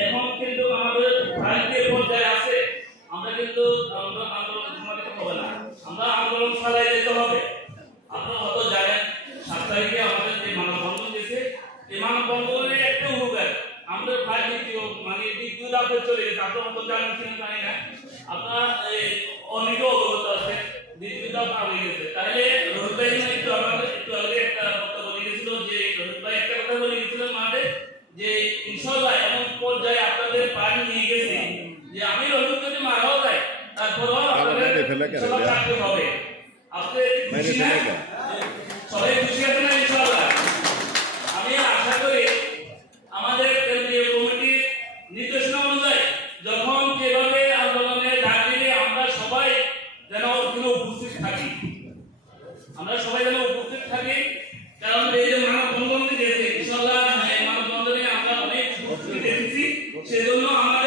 এখন কিন্তু আমাদের ভারতীয় পর্যায়ে আছে, আমরা কিন্তু আমরা আন্দোলন সমাবেত হবে না, আমরা আন্দোলন চালিয়ে যেতে হবে। আপনারা হয়তো জানেন 7 তারিখে আমাদের যে মানববন্ধন দিয়েছে, এই মানববন্ধনের একটা উপকার আমাদের প্রায় দ্বিতীয় ধাপে চলে গেছে। আপনারা হয়তো জানেন কিনা জানি না, আপনারা অনেকে অবগত আছে দ্বিতীয় ধাপ হয়ে গেছে। তাহলে রোহিত ভাই একটু আমাদের একটু আগে একটা কথা বলে গেছিল, যে রোহিত ভাই একটা কথা বলে গেছিল মাঠে, যে ইনশাআল্লাহ এমন পর্যায়ে আপনাদের পানি নিয়ে গেছে যে আমি রোহিত যদি মারাও যায় তারপরও আপনাদের ইনশাআল্লাহ চাকরি হবে। আপনি খুশি না? সবাই খুশি আছেন না ইনশাআল্লাহ? আমি আশা করি আমাদের কেন্দ্রীয় কমিটির নির্দেশনা অনুযায়ী যখন যেভাবে আন্দোলনে ডাক দিলে আমরা সবাই যেন উপস্থিত থাকি, আমরা সবাই যেন উপস্থিত থাকি। কারণ এই যে মানববন্ধন দিয়েছে ইনশাআল্লাহ, এই মানববন্ধনে আমরা অনেক উপস্থিত দেখেছি, সেজন্য আমরা